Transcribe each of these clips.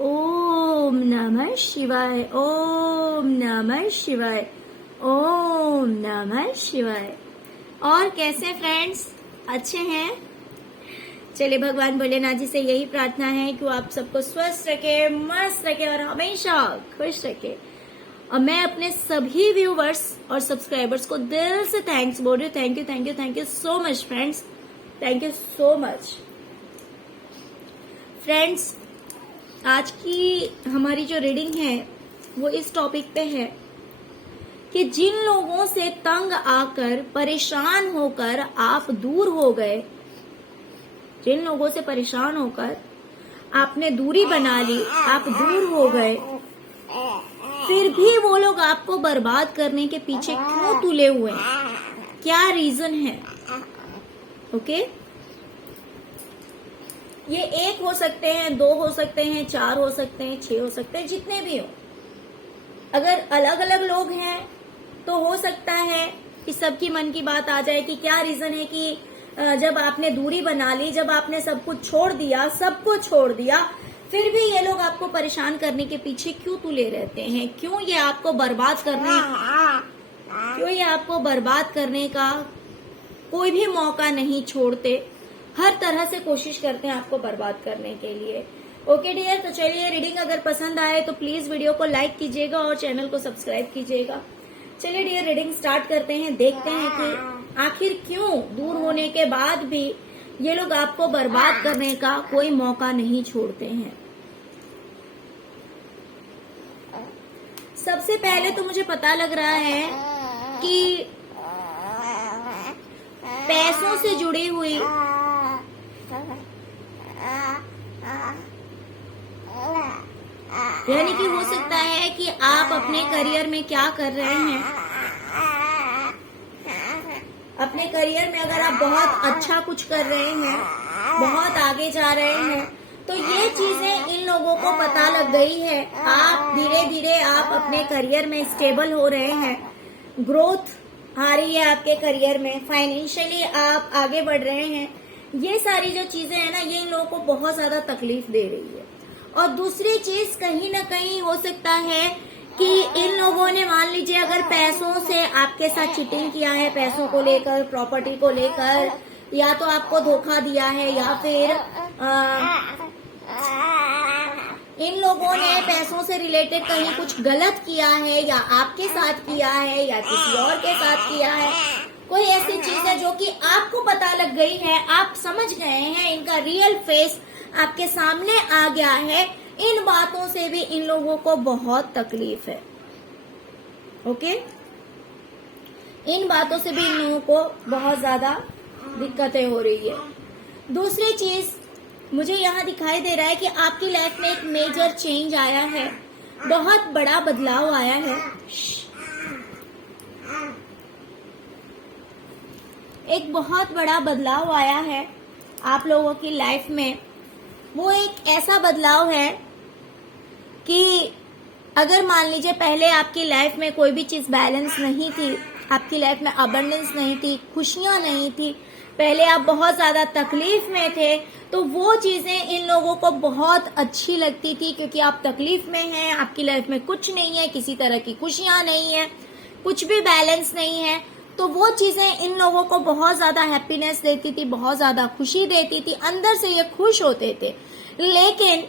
ओम नमः शिवाय, ओम नमः शिवाय, ओम नमः शिवाय। और कैसे फ्रेंड्स, अच्छे हैं? चलिए भगवान भोलेनाथ जी से यही प्रार्थना है कि वो आप सबको स्वस्थ रखे, मस्त रखे और हमेशा खुश रखे। और मैं अपने सभी व्यूवर्स और सब्सक्राइबर्स को दिल से थैंक्स बोल रही हूँ। Thank you, thank you, thank you so much friends, thank you so much friends. आज की हमारी जो रीडिंग है वो इस टॉपिक पे है कि जिन लोगों से तंग आकर, परेशान होकर आप दूर हो गए, जिन लोगों से परेशान होकर आपने दूरी बना ली, आप दूर हो गए, फिर भी वो लोग आपको बर्बाद करने के पीछे क्यों तुले हुए हैं, क्या रीजन है? ओके, ये एक हो सकते हैं, दो हो सकते हैं, चार हो सकते हैं, 6 हो सकते हैं, जितने भी हो। अगर अलग अलग लोग हैं तो हो सकता है कि सबकी मन की बात आ जाए कि क्या रीजन है कि जब आपने दूरी बना ली, जब आपने सब कुछ छोड़ दिया, सबको छोड़ दिया, फिर भी ये लोग आपको परेशान करने के पीछे क्यों तुले रहते हैं? क्यों ये आपको बर्बाद करने का कोई भी मौका नहीं छोड़ते? हर तरह से कोशिश करते हैं आपको बर्बाद करने के लिए। ओके डियर, तो चलिए रीडिंग अगर पसंद आए तो प्लीज वीडियो को लाइक कीजिएगा और चैनल को सब्सक्राइब कीजिएगा। चलिए डियर, रीडिंग स्टार्ट करते हैं। देखते हैं कि आखिर क्यों दूर होने के बाद भी ये लोग आपको बर्बाद करने का कोई मौका नहीं छोड़ते हैं। सबसे पहले तो मुझे पता लग रहा है कि पैसों से जुड़ी हुई यानी कि हो सकता है कि आप अपने करियर में क्या कर रहे हैं, अपने करियर में अगर आप बहुत अच्छा कुछ कर रहे हैं, बहुत आगे जा रहे हैं, तो ये चीजें इन लोगों को पता लग गई है। आप धीरे धीरे आप अपने करियर में स्टेबल हो रहे हैं, ग्रोथ आ रही है आपके करियर में, फाइनेंशियली आप आगे बढ़ रहे हैं। ये सारी जो चीजें हैं ना, ये इन लोगों को बहुत ज्यादा तकलीफ दे रही है। और दूसरी चीज, कहीं ना कहीं हो सकता है कि इन लोगों ने, मान लीजिए अगर पैसों से आपके साथ चीटिंग किया है, पैसों को लेकर, प्रॉपर्टी को लेकर, या तो आपको धोखा दिया है, या फिर इन लोगों ने पैसों से रिलेटेड कहीं कुछ गलत किया है, या आपके साथ किया है, या किसी और के साथ किया है। कोई ऐसी चीज है जो कि आपको पता लग गई है, आप समझ गए हैं, इनका रियल फेस आपके सामने आ गया है। इन बातों से भी इन लोगों को बहुत तकलीफ है। ओके, इन बातों से भी इन लोगों को बहुत ज्यादा दिक्कतें हो रही है। दूसरी चीज मुझे यहाँ दिखाई दे रहा है कि आपकी लाइफ में एक मेजर चेंज आया है, बहुत बड़ा बदलाव आया है। एक बहुत बड़ा बदलाव आया है आप लोगों की लाइफ में। वो एक ऐसा बदलाव है कि अगर मान लीजिए पहले आपकी लाइफ में कोई भी चीज बैलेंस नहीं थी, आपकी लाइफ में अबंडेंस नहीं थी, खुशियां नहीं थी, पहले आप बहुत ज्यादा तकलीफ में थे, तो वो चीजें इन लोगों को बहुत अच्छी लगती थी क्योंकि आप तकलीफ में हैं, आपकी लाइफ में कुछ नहीं है, किसी तरह की खुशियां नहीं है, कुछ भी बैलेंस नहीं है। तो वो चीजें इन लोगों को बहुत ज्यादा हैप्पीनेस देती थी, बहुत ज्यादा खुशी देती थी, अंदर से ये खुश होते थे। लेकिन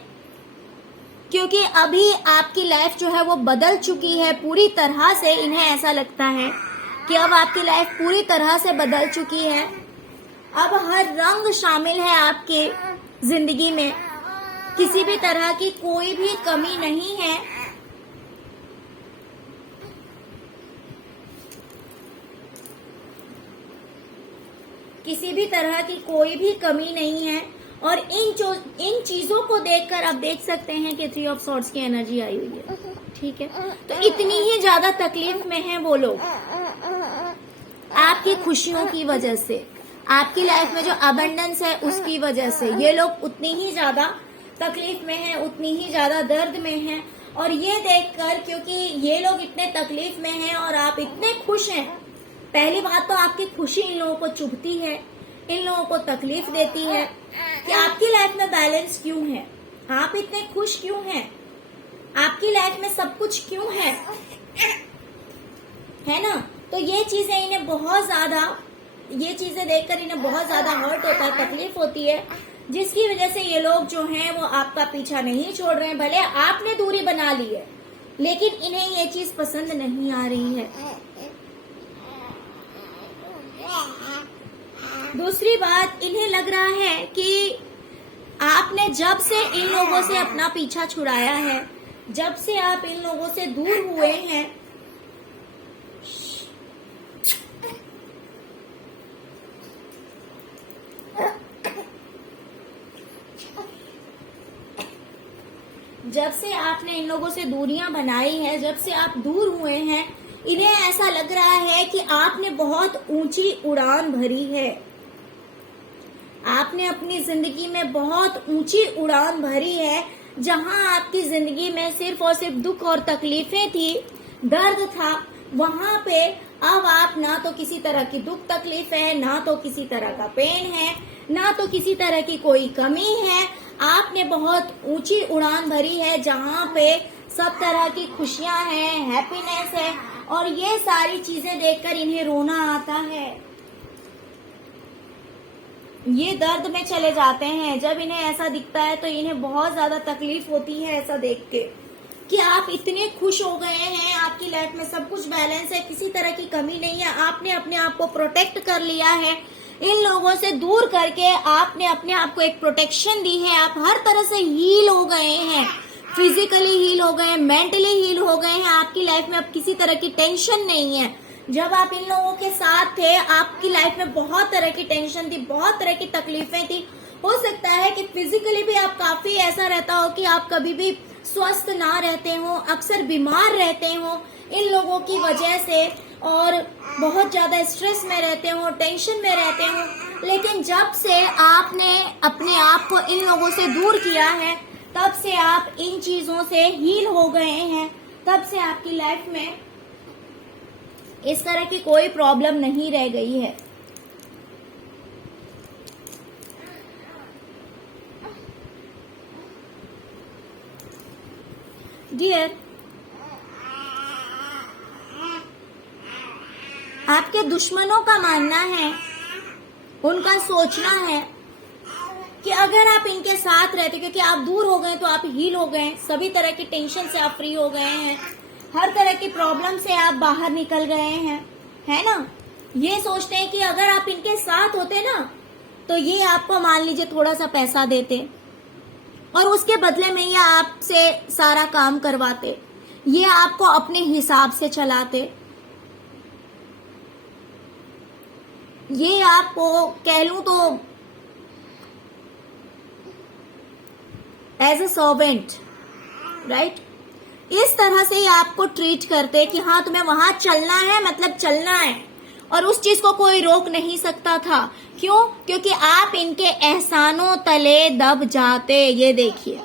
क्योंकि अभी आपकी लाइफ जो है वो बदल चुकी है पूरी तरह से, इन्हें ऐसा लगता है कि अब आपकी लाइफ पूरी तरह से बदल चुकी है। अब हर रंग शामिल है आपके जिंदगी में, किसी भी तरह की कोई भी कमी नहीं है। किसी भी तरह की कोई भी कमी नहीं है। और इन चीजों को देखकर आप देख सकते हैं कि 3 ऑफ सॉर्ड्स की एनर्जी आई हुई है। ठीक है, तो इतनी ही ज्यादा तकलीफ में हैं वो लोग आपकी खुशियों की वजह से, आपकी लाइफ में जो अबंडेंस है उसकी वजह से ये लोग उतनी ही ज्यादा तकलीफ में हैं, उतनी ही ज्यादा दर्द में हैं। और ये देखकर, क्योंकि ये लोग इतने तकलीफ में हैं और आप इतने खुश हैं, पहली बात तो आपकी खुशी इन लोगों को चुभती है, इन लोगों को तकलीफ देती है कि आपकी लाइफ में बैलेंस क्यों है, आप इतने खुश क्यों हैं? आपकी लाइफ में सब कुछ क्यों है ना? तो ये चीजें इन्हें बहुत ज्यादा, ये चीजें देखकर इन्हें बहुत ज्यादा हर्ट होता है, तकलीफ होती है, जिसकी वजह से ये लोग जो हैं वो आपका पीछा नहीं छोड़ रहे हैं। भले आपने दूरी बना ली है, लेकिन इन्हें ये चीज पसंद नहीं आ रही है। दूसरी बात, इन्हें लग रहा है कि आपने जब से इन लोगों से अपना पीछा छुड़ाया है, जब से आप इन लोगों से दूर हुए हैं, जब से आपने इन लोगों से दूरियां बनाई है, जब से आप दूर हुए हैं, इन्हें ऐसा लग रहा है कि आपने बहुत ऊंची उड़ान भरी है। आपने अपनी जिंदगी में बहुत ऊंची उड़ान भरी है। जहां आपकी जिंदगी में सिर्फ और सिर्फ दुख और तकलीफें थी, दर्द था, वहां पे अब आप ना तो किसी तरह की दुख तकलीफ है, ना तो किसी तरह का पेन है, ना तो किसी तरह की कोई कमी है। आपने बहुत ऊंची उड़ान भरी है जहां पे सब तरह की खुशियां हैं, हैप्पीनेस है, और ये सारी चीजें देखकर इन्हें रोना आता है। ये दर्द में चले जाते हैं। जब इन्हें ऐसा दिखता है तो इन्हें बहुत ज्यादा तकलीफ होती है ऐसा देख के कि आप इतने खुश हो गए हैं, आपकी लाइफ में सब कुछ बैलेंस है, किसी तरह की कमी नहीं है, आपने अपने आप को प्रोटेक्ट कर लिया है। इन लोगों से दूर करके आपने अपने आप को एक प्रोटेक्शन दी है। आप हर तरह से हील हो गए हैं, फिजिकली हील हो गए हैं, मेंटली हील हो गए हैं। आपकी लाइफ में अब किसी तरह की टेंशन नहीं है। जब आप इन लोगों के साथ थे, आपकी लाइफ में बहुत तरह की टेंशन थी, बहुत तरह की तकलीफें थी। हो सकता है कि फिजिकली भी आप काफी ऐसा रहता हो कि आप कभी भी स्वस्थ ना रहते हो, अक्सर बीमार रहते हो इन लोगों की वजह से, और बहुत ज्यादा स्ट्रेस में रहते हो, टेंशन में रहते हो। लेकिन जब से आपने अपने आप को इन लोगों से दूर किया है, तब से आप इन चीजों से हील हो गए हैं। तब से आपकी लाइफ में इस तरह की कोई प्रॉब्लम नहीं रह गई है। डियर, आपके दुश्मनों का मानना है, उनका सोचना है कि अगर आप इनके साथ रहते, क्योंकि आप दूर हो गए तो आप हील हो गए, सभी तरह की टेंशन से आप फ्री हो गए हैं, हर तरह की प्रॉब्लम से आप बाहर निकल गए हैं, है ना। ये सोचते हैं कि अगर आप इनके साथ होते ना, तो ये आपको मान लीजिए थोड़ा सा पैसा देते और उसके बदले में ये आपसे सारा काम करवाते, ये आपको अपने हिसाब से चलाते, ये आपको कह लूं तो एज अ सर्वेंट, राइट, इस तरह से ही आपको ट्रीट करते कि हाँ तुम्हें वहां चलना है, मतलब चलना है, और उस चीज को कोई रोक नहीं सकता था। क्यों? क्योंकि आप इनके एहसानों तले दब जाते। ये देखिए,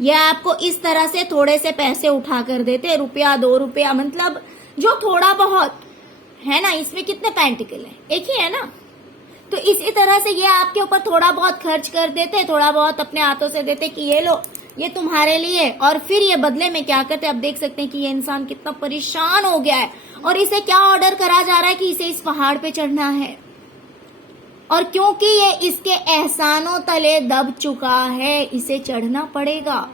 ये आपको इस तरह से थोड़े से पैसे उठा कर देते, रुपया 2 रुपया, मतलब जो थोड़ा बहुत है ना, इसमें कितने पेंटिकल है, एक ही है ना, तो इसी तरह से ये आपके ऊपर थोड़ा बहुत खर्च कर देते, थोड़ा बहुत अपने हाथों से देते कि ये लो, ये तुम्हारे लिए, और फिर ये बदले में क्या करते, आप देख सकते हैं कि ये इंसान कितना परेशान हो गया है, और इसे क्या ऑर्डर करा जा रहा है कि इसे इस पहाड़ पे चढ़ना है, और क्योंकि ये इसके एहसानों तले दब चुका है, इसे चढ़ना पड़ेगा।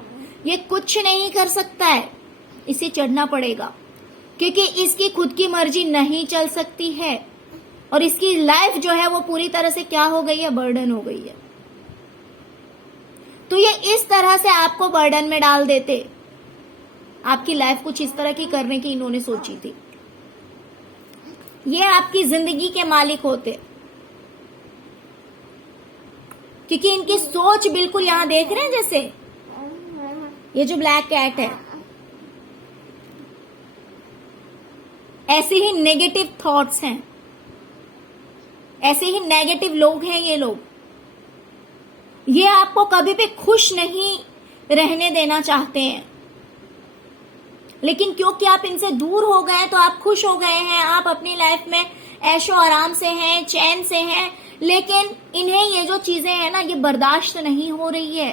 ये कुछ नहीं कर सकता है, इसे चढ़ना पड़ेगा, क्योंकि इसकी खुद की मर्जी नहीं चल सकती है, और इसकी लाइफ जो है वो पूरी तरह से क्या हो गई है, बर्डन हो गई है। तो ये इस तरह से आपको बर्डन में डाल देते। आपकी लाइफ कुछ इस तरह की करने की इन्होंने सोची थी। ये आपकी जिंदगी के मालिक होते, क्योंकि इनकी सोच बिल्कुल यहां देख रहे हैं, जैसे ये जो ब्लैक कैट है, ऐसे ही नेगेटिव थॉट्स हैं, ऐसे ही नेगेटिव लोग हैं ये लोग। ये आपको कभी भी खुश नहीं रहने देना चाहते हैं, लेकिन क्योंकि आप इनसे दूर हो गए तो आप खुश हो गए हैं, आप अपनी लाइफ में ऐशो आराम से हैं, चैन से हैं। लेकिन इन्हें ये जो चीजें हैं ना, ये बर्दाश्त नहीं हो रही है,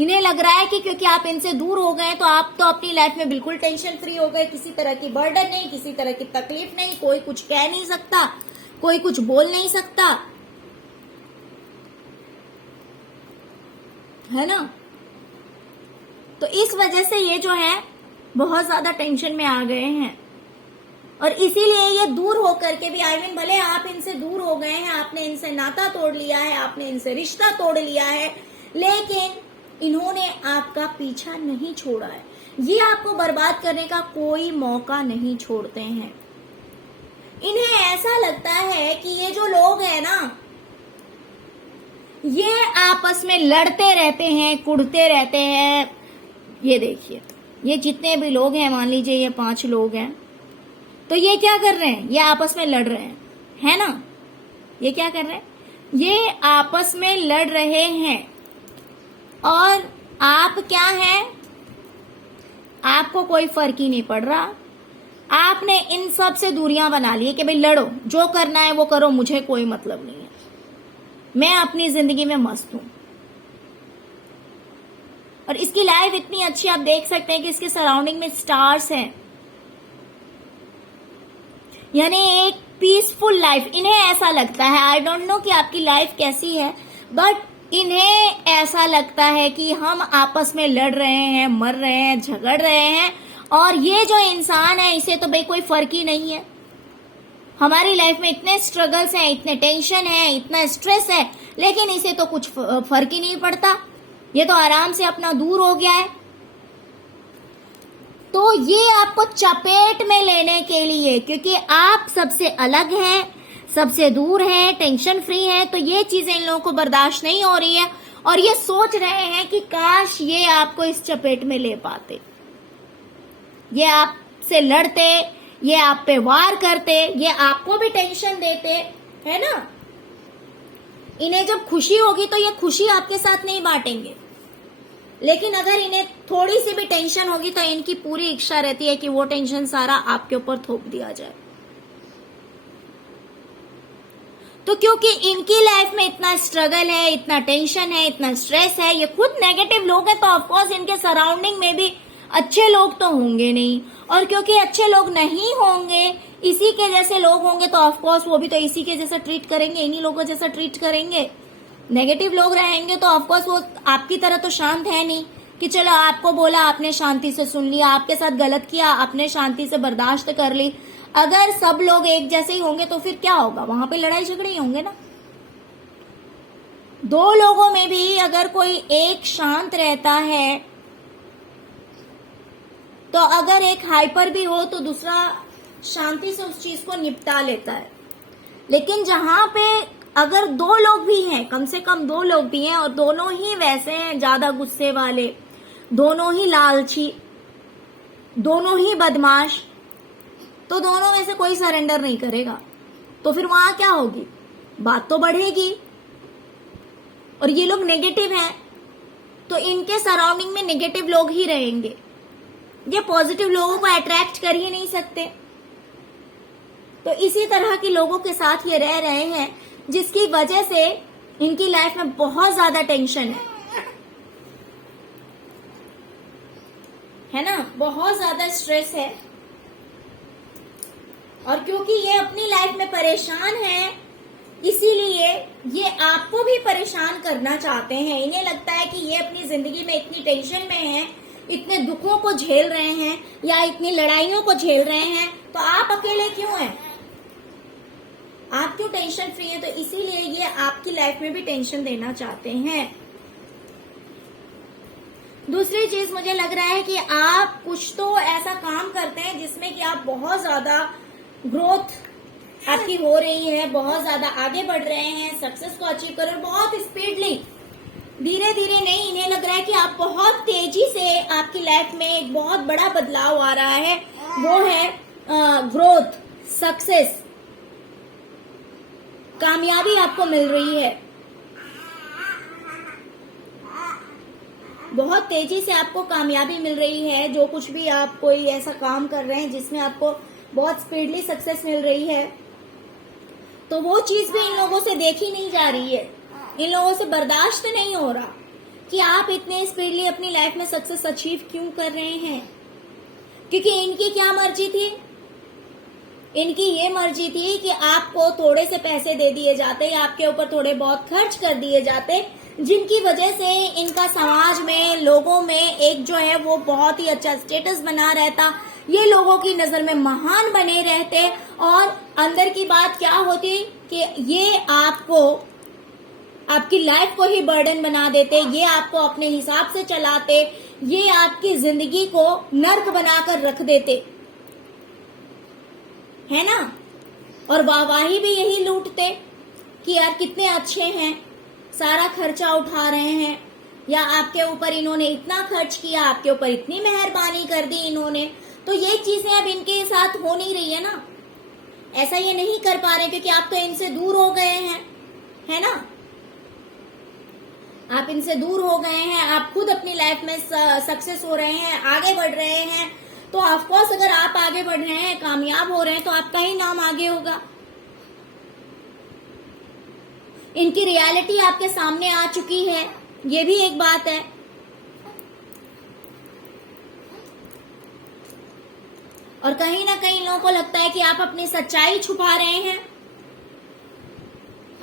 इन्हें लग रहा है कि क्योंकि आप इनसे दूर हो गए तो आप तो अपनी लाइफ में बिल्कुल टेंशन फ्री हो गए, किसी तरह की बर्डन नहीं, किसी तरह की तकलीफ नहीं, कोई कुछ कह नहीं सकता, कोई कुछ बोल नहीं सकता, है ना। तो इस वजह से ये जो है बहुत ज्यादा टेंशन में आ गए हैं और इसीलिए ये दूर होकर के भी भले आप इनसे दूर हो गए हैं, आपने इनसे नाता तोड़ लिया है, आपने इनसे रिश्ता तोड़ लिया है, लेकिन इन्होंने आपका पीछा नहीं छोड़ा है। ये आपको बर्बाद करने का कोई मौका नहीं छोड़ते हैं। इन्हें ऐसा लगता है कि ये जो लोग हैं ना, ये आपस में लड़ते रहते हैं, कुड़ते रहते हैं। ये देखिए, ये जितने भी लोग हैं, मान लीजिए ये 5 लोग हैं, तो ये क्या कर रहे हैं? ये आपस में लड़ रहे हैं, है ना। ये क्या कर रहे हैं? ये आपस में लड़ रहे हैं और आप क्या हैं? आपको कोई फर्क ही नहीं पड़ रहा। आपने इन सब से दूरियां बना ली कि भाई लड़ो, जो करना है वो करो, मुझे कोई मतलब नहीं है, मैं अपनी जिंदगी में मस्त हूं। और इसकी लाइफ इतनी अच्छी, आप देख सकते हैं कि इसके सराउंडिंग में स्टार्स हैं, यानी एक पीसफुल लाइफ। इन्हें ऐसा लगता है, आई डोंट नो कि आपकी लाइफ कैसी है, बट इन्हें ऐसा लगता है कि हम आपस में लड़ रहे हैं, मर रहे हैं, झगड़ रहे हैं और ये जो इंसान है इसे तो भाई कोई फर्क ही नहीं है। हमारी लाइफ में इतने स्ट्रगल्स हैं, इतने टेंशन है, इतना स्ट्रेस है, लेकिन इसे तो कुछ फर्क ही नहीं पड़ता, ये तो आराम से अपना दूर हो गया है। तो ये आपको चपेट में लेने के लिए, क्योंकि आप सबसे अलग हैं, सबसे दूर हैं, टेंशन फ्री हैं, तो ये चीजें इन लोगों को बर्दाश्त नहीं हो रही है और ये सोच रहे हैं कि काश ये आपको इस चपेट में ले पाते, ये आपसे लड़ते, ये आप पे वार करते, ये आपको भी टेंशन देते, है ना। इन्हें जब खुशी होगी तो ये खुशी आपके साथ नहीं बांटेंगे, लेकिन अगर इन्हें थोड़ी सी भी टेंशन होगी तो इनकी पूरी इच्छा रहती है कि वो टेंशन सारा आपके ऊपर थोप दिया जाए। तो क्योंकि इनकी लाइफ में इतना स्ट्रगल है, इतना टेंशन है, इतना स्ट्रेस है, ये खुद नेगेटिव लोग हैं, तो ऑफकोर्स इनके सराउंडिंग में भी अच्छे लोग तो होंगे नहीं, और क्योंकि अच्छे लोग नहीं होंगे, इसी के जैसे लोग होंगे, तो ऑफकोर्स वो भी तो इसी के जैसा ट्रीट करेंगे, इन्हीं लोगों जैसा ट्रीट करेंगे। नेगेटिव लोग रहेंगे तो ऑफकोर्स वो आपकी तरह तो शांत है नहीं कि चलो आपको बोला, आपने शांति से सुन लिया, आपके साथ गलत किया, आपने शांति से बर्दाश्त कर ली। अगर सब लोग एक जैसे ही होंगे तो फिर क्या होगा? वहां पे लड़ाई झगड़े ही होंगे ना। 2 लोगों में भी अगर कोई एक शांत रहता है, तो अगर एक हाइपर भी हो तो दूसरा शांति से उस चीज को निपटा लेता है। लेकिन जहां पे अगर 2 लोग भी हैं, कम से कम 2 लोग भी हैं और दोनों ही वैसे हैं, ज्यादा गुस्से वाले, दोनों ही लालची, दोनों ही बदमाश, तो दोनों में से कोई सरेंडर नहीं करेगा, तो फिर वहां क्या होगी? बात तो बढ़ेगी। और ये लोग नेगेटिव हैं तो इनके सराउंडिंग में नेगेटिव लोग ही रहेंगे, ये पॉजिटिव लोगों को अट्रैक्ट कर ही नहीं सकते। तो इसी तरह के लोगों के साथ ये रह रहे हैं, जिसकी वजह से इनकी लाइफ में बहुत ज्यादा टेंशन है ना, बहुत ज्यादा स्ट्रेस है। और क्योंकि ये अपनी लाइफ में परेशान है, इसीलिए ये आपको भी परेशान करना चाहते हैं। इन्हें लगता है कि ये अपनी जिंदगी में इतनी टेंशन में है, इतने दुखों को झेल रहे हैं या इतनी लड़ाइयों को झेल रहे हैं, तो आप अकेले क्यों हैं? आप क्यों टेंशन फ्री हैं? तो इसीलिए ये आपकी लाइफ में भी टेंशन देना चाहते हैं। दूसरी चीज मुझे लग रहा है कि आप कुछ तो ऐसा काम करते हैं जिसमें कि आप बहुत ज्यादा ग्रोथ आपकी हो रही है, बहुत ज्यादा आगे बढ़ रहे हैं, सक्सेस को अचीव कर रहे हैं, बहुत स्पीडली, धीरे धीरे नहीं। इन्हें लग रहा है कि आप बहुत तेजी से आपकी लाइफ में एक बहुत बड़ा बदलाव आ रहा है, वो है ग्रोथ, सक्सेस, कामयाबी आपको मिल रही है। बहुत तेजी से आपको कामयाबी मिल रही है। जो कुछ भी आप कोई ऐसा काम कर रहे हैं जिसमें आपको बहुत स्पीडली सक्सेस मिल रही है, तो वो चीज भी इन लोगों से देखी नहीं जा रही है, इन लोगों से बर्दाश्त नहीं हो रहा। कि आप इतने स्पीडली अपनी लाइफ में सक्सेस अचीव क्यों कर रहे हैं। क्योंकि इनकी क्या मर्जी थी, इनकी ये मर्जी थी कि आपको थोड़े से पैसे दे दिए जाते या आपके ऊपर थोड़े बहुत खर्च कर दिए जाते, जिनकी वजह से इनका समाज में, लोगों में एक जो है वो बहुत ही अच्छा स्टेटस बना रहता, ये लोगों की नजर में महान बने रहते, और अंदर की बात क्या होती कि ये आपको, आपकी लाइफ को ही बर्डन बना देते, ये आपको अपने हिसाब से चलाते, ये आपकी जिंदगी को नर्क बनाकर रख देते, है ना। और वाहवाही भी यही लूटते कि यार कितने अच्छे हैं, सारा खर्चा उठा रहे हैं, या आपके ऊपर इन्होंने इतना खर्च किया, आपके ऊपर इतनी मेहरबानी कर दी इन्होंने। तो ये चीजें अब इनके साथ हो नहीं रही है ना, ऐसा ये नहीं कर पा रहे क्योंकि आप तो इनसे दूर हो गए हैं, है ना। आप इनसे दूर हो गए हैं, आप खुद अपनी लाइफ में सक्सेस हो रहे हैं, आगे बढ़ रहे हैं। तो ऑफकोर्स अगर आप आगे बढ़ रहे हैं, कामयाब हो रहे हैं, तो आपका ही नाम आगे होगा। इनकी रियलिटी आपके सामने आ चुकी है, ये भी एक बात है। और कहीं ना कहीं लोगों को लगता है कि आप अपनी सच्चाई छुपा रहे हैं,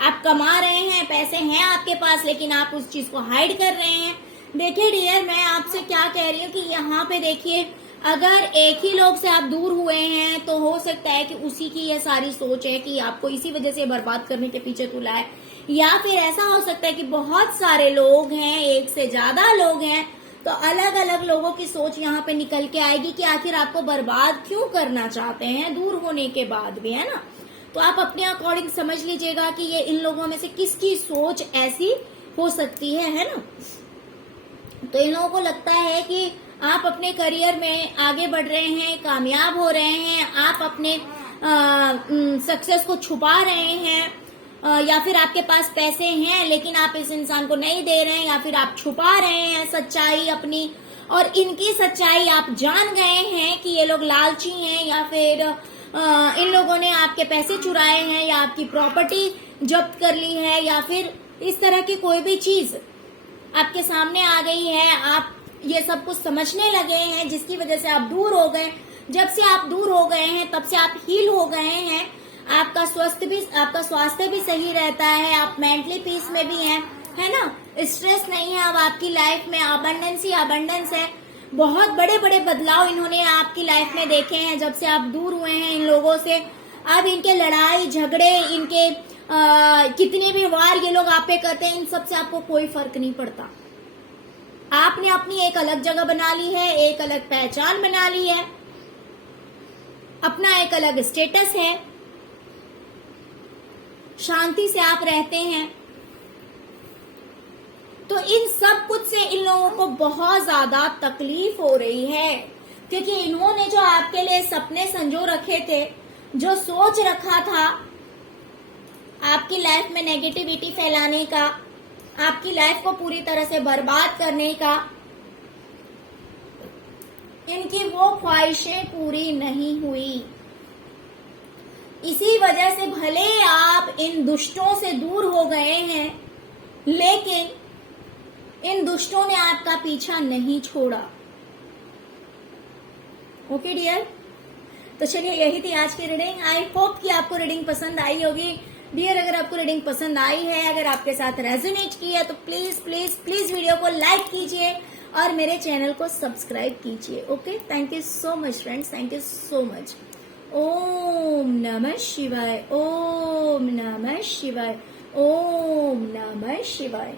आप कमा रहे हैं, पैसे हैं आपके पास, लेकिन आप उस चीज को हाइड कर रहे हैं। देखिए डियर, मैं आपसे क्या कह रही हूँ कि यहाँ पे देखिए, अगर एक ही लोग से आप दूर हुए हैं तो हो सकता है कि उसी की ये सारी सोच है कि आपको इसी वजह से बर्बाद करने के पीछे तुला है, या फिर ऐसा हो सकता है कि बहुत सारे लोग हैं, एक से ज्यादा लोग हैं, तो अलग अलग लोगों की सोच यहाँ पे निकल के आएगी कि आखिर आपको बर्बाद क्यों करना चाहते हैं दूर होने के बाद भी, है ना। तो आप अपने अकॉर्डिंग समझ लीजिएगा कि ये इन लोगों में से किसकी सोच ऐसी हो सकती है ना। तो इन लोगों को लगता है कि आप अपने करियर में आगे बढ़ रहे हैं, कामयाब हो रहे हैं, आप अपने सक्सेस को छुपा रहे हैं, या फिर आपके पास पैसे हैं लेकिन आप इस इंसान को नहीं दे रहे हैं, या फिर आप छुपा रहे हैं सच्चाई अपनी, और इनकी सच्चाई आप जान गए हैं कि ये लोग लालची हैं, या फिर इन लोगों ने आपके पैसे चुराए हैं, या आपकी प्रॉपर्टी जब्त कर ली है, या फिर इस तरह की कोई भी चीज आपके सामने आ गई है, आप ये सब कुछ समझने लगे हैं, जिसकी वजह से आप दूर हो गए। जब से आप दूर हो गए हैं तब से आप हील हो गए हैं, आपका स्वास्थ्य भी सही रहता है, आप मेंटली पीस में भी हैं, है ना। स्ट्रेस नहीं है, अब आपकी लाइफ में अबंडेंस ही अबंडेंस है। बहुत बड़े बड़े बदलाव इन्होंने आपकी लाइफ में देखे हैं जब से आप दूर हुए हैं इन लोगों से। अब इनके लड़ाई झगड़े, इनके कितने भी वार ये लोग आप पे करते हैं, इन सब से आपको कोई फर्क नहीं पड़ता। आपने अपनी एक अलग जगह बना ली है, एक अलग पहचान बना ली है, अपना एक अलग स्टेटस है, शांति से आप रहते हैं। तो इन सब कुछ से इन लोगों को बहुत ज्यादा तकलीफ हो रही है, क्योंकि इन्होंने जो आपके लिए सपने संजो रखे थे, जो सोच रखा था आपकी लाइफ में नेगेटिविटी फैलाने का, आपकी लाइफ को पूरी तरह से बर्बाद करने का, इनकी वो ख्वाहिशें पूरी नहीं हुई। इसी वजह से भले आप इन दुष्टों से दूर हो गए हैं, लेकिन इन दुष्टों ने आपका पीछा नहीं छोड़ा। ओके डियर, तो चलिए यही थी आज की रीडिंग। आई होप कि आपको रीडिंग पसंद आई होगी। डियर, अगर आपको रीडिंग पसंद आई है, अगर आपके साथ रेजोनेट की है, तो प्लीज प्लीज प्लीज वीडियो को लाइक कीजिए और मेरे चैनल को सब्सक्राइब कीजिए। Okay, thank you so much friends, thank you so much. ओम नमः शिवाय, ओम नमः शिवाय, ओम नमः शिवाय।